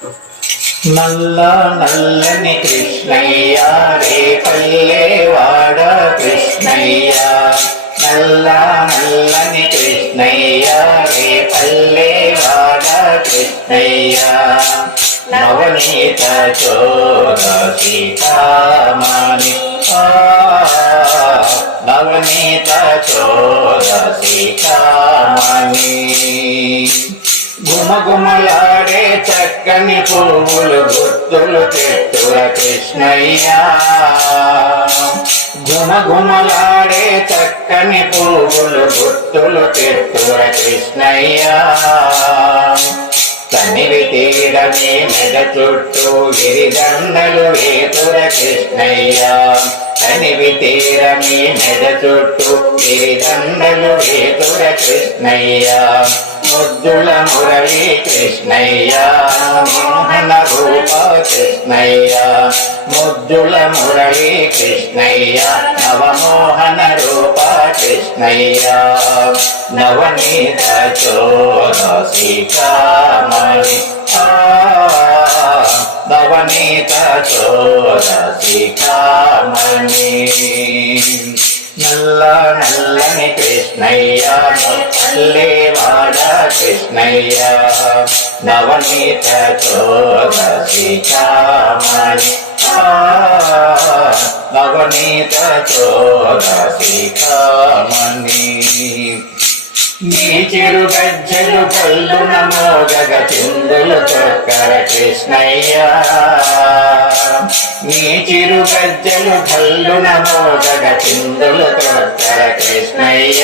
నల్ల నల్లని కృష్ణయ్య రే పల్లెవాడ కృష్ణయ్య, నల్ల నల్లని కృష్ణయ్య రే పల్లెవాడ కృష్ణయ్య, నవనీత చోర సీతామణి నవనీత చోర సీతామణి, గుమగుమలాడే చక్కని పువ్వులు గుర్తులు తెట్టుర కృష్ణయ్య, గుమగుమలాడే చక్కని పువ్వులు గుర్తులు తెట్టుర కృష్ణయ్య, తనివి తీరని మెడ చుట్టూ గిరిదండలు వేతుర కృష్ణయ్య, తనివి తీరని మెడ చుట్టూ గిరిదండలు వేతుర కృష్ణయ్య, ముద్దుల మురళి కృష్ణయ్య మోహన రూప కృష్ణయ్య, ముద్దుల మురళి కృష్ణయ్య నవమోహన రూప కృష్ణయ్య, నవనీత చోర సీతామణి నవనీత చోర సీతామణి, నల్ల నల్లని కృష్ణయ్య పల్లెవాడ కృష్ణయ్య, నవనీత చోర సీతామణి నవనీత చోర సీతామణి, నీ చిరు గజ్జలు కల్లున మోగగ చిందులు చొక్కర కృష్ణయ్య, నీ చిరు గజ్జలు కల్లున మోగగ చిందులు చొక్కర కృష్ణయ్య,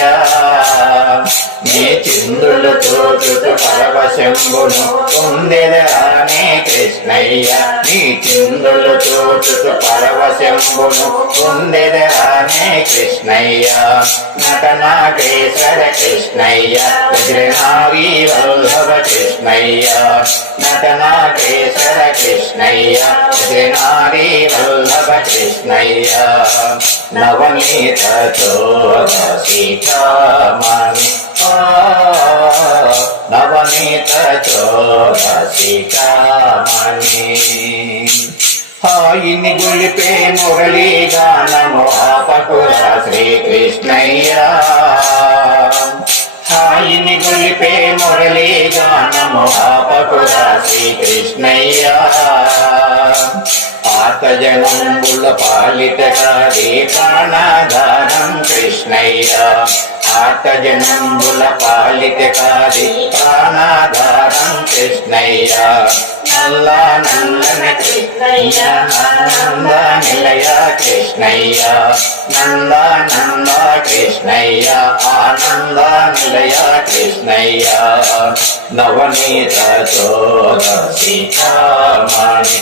నీ చిందులు తోచుతు పరవశంబును పొందెదరానే కృష్ణయ్య, నీ చిందులు తోచుతు పరవశంబును పొందెదరానే కృష్ణయ్య, నటనాగేశ్వర కృష్ణయ్య వజ్రనారీ వల్లభ కృష్ణయ్య, నటనాగేశ్వర కృష్ణయ్య వజ్రనారీ వల్లభ కృష్ణయ్య, నవనీత చోర సీతామణి నవనీత చోర సీతామణి, హాయిని గొలిపే మురళీ గానము ఆపకుర శ్రీకృష్ణయ్య, హాయిని గొలిపే మురళీ గానము ఆపకుర శ్రీకృష్ణయ్య, ఆతజనంబుల పాలిత కాదే ప్రాణాధారం కృష్ణయ్య, ఆతజనంబుల పాలిత కాదే ప్రాణాధారం కృష్ణయ్య, నల్ల నల్లని కృష్ణయ్య నంద నిలయ కృష్ణయ్య, నంద నంద కృష్ణయ్య ఆనంద నిలయ కృష్ణయ్య, నవనీత చోర సీతామణి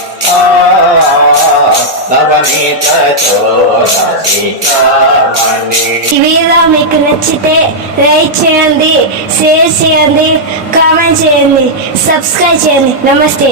నవనీత చోర సీతామణి. ఈ వీడియో మీకు నచ్చితే లైక్ చేయండి, షేర్ చేయండి, కామెంట్ చేయండి, సబ్స్క్రైబ్ చేయండి. నమస్తే.